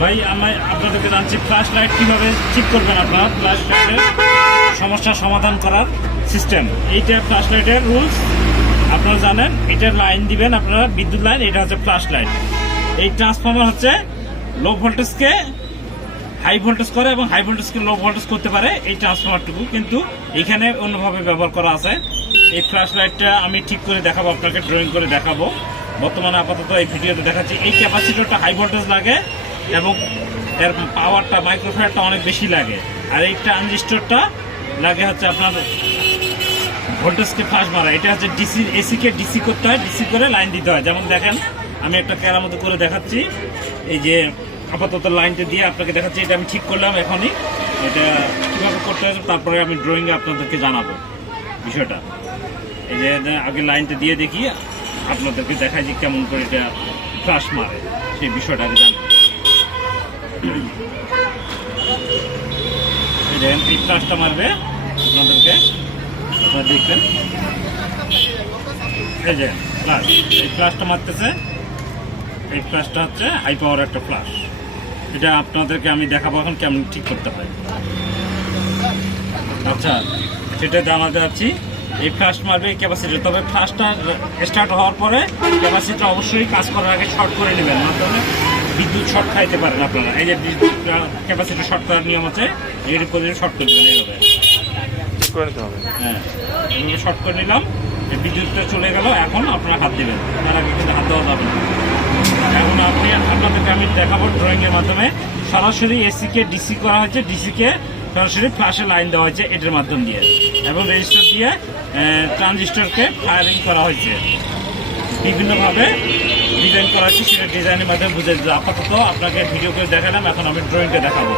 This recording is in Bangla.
ভাই আমি আপনাদেরকে জানছি ফ্ল্যাশ লাইট কীভাবে ঠিক করবেন আপনারা ফ্ল্যাশ লাইটের সমস্যার সমাধান করার সিস্টেম। এইটা ফ্ল্যাশ লাইটের রুলস আপনারা জানেন। এটার লাইন দিবেন আপনারা, বিদ্যুৎ লাইন। এটা হচ্ছে ফ্ল্যাশ লাইট। এই ট্রান্সফরমার হচ্ছে লো ভোল্টেজকে হাই ভোল্টেজ করে এবং হাই ভোল্টেজকে লো ভোল্টেজ করতে পারে এই ট্রান্সফরমারটুকু, কিন্তু এখানে অন্যভাবে ব্যবহার করা আছে। এই ফ্ল্যাশ লাইটটা আমি ঠিক করে দেখাবো, আপনাকে ড্রয়িং করে দেখাবো। বর্তমানে আপাতত এই ভিডিওতে দেখাচ্ছি। এই ক্যাপাসিটরটা হাই ভোল্টেজ লাগে এবং এর পাওয়ারটা মাইক্রোফ্যারাডটা অনেক বেশি লাগে। আর এই ট্রানজিস্টরটা লাগে হচ্ছে আপনার ভোল্টেজকে ফ্লাশ মারা। এটা হচ্ছে ডিসি, এসিকে ডিসি করতে হয়, ডিসি করে লাইন দিতে হয়। যেমন দেখেন আমি একটা কেরামতো করে দেখাচ্ছি। এই যে আপাতত লাইনটা দিয়ে আপনাকে দেখাচ্ছি। এটা আমি ঠিক করলাম এখনই। এটা কীভাবে করতে হবে তারপরে আমি ড্রয়িংয়ে আপনাদেরকে জানাবো বিষয়টা। এই যে আগে লাইনটা দিয়ে দেখি, আপনাদেরকে দেখাই যে কেমন করে এটা ফ্লাশ মারে সেই বিষয়টা আগে জানবো। এই ফ্লাশটা মারবে আপনাদেরকে, আপনারা দেখবেন। এই যে ফ্লাশ, এই ফ্লাশটা মারতেছে। এই ফ্লাশটা হচ্ছে হাই পাওয়ার একটা ফ্লাশ। এটা আপনাদেরকে আমি দেখাবো এখন কেমন ঠিক করতে হয়। আচ্ছা, সেটা জানাতে যাচ্ছি। এই ফ্লাশ মারবে ক্যাপাসিটার, তবে ফ্লাশটা স্টার্ট হওয়ার পরে ক্যাপাসিটার অবশ্যই কাজ করার আগে শর্ট করে নেবেন, মাধ্যমে বিদ্যুৎ শর্ট খাইতে পারেন আপনারা। এই যে ক্যাপাসিটার শর্ট করার নিয়ম আছে, এর উপরে শর্ট করে দেবেন। এইভাবে হ্যাঁ, এইভাবে শর্ট করে নিলাম। বিদ্যুৎটা চলে গেল। এখন আপনারা হাত দেবেন, তার আগে কিন্তু হাত দেওয়া যাবে না। এখন আপনাদেরকে আমি দেখাবো ড্রয়িংয়ের মাধ্যমে। সরাসরি এসিকে ডিসি করা হয়েছে, ডিসিকে সরাসরি ফ্ল্যাশে লাইন দেওয়া হয়েছে এটার মাধ্যম দিয়ে, এবং রেজিস্টার দিয়ে ট্রানজিস্টরকে ফায়ারিং করা হয়েছে। বিভিন্নভাবে ডিজাইন করা হয়েছে, সেটা ডিজাইনের মাধ্যমে বুঝে দিতে। আপাতত আপনাকে ভিডিও করে দেখালাম, এখন আমি ড্রয়িংটা দেখাবো।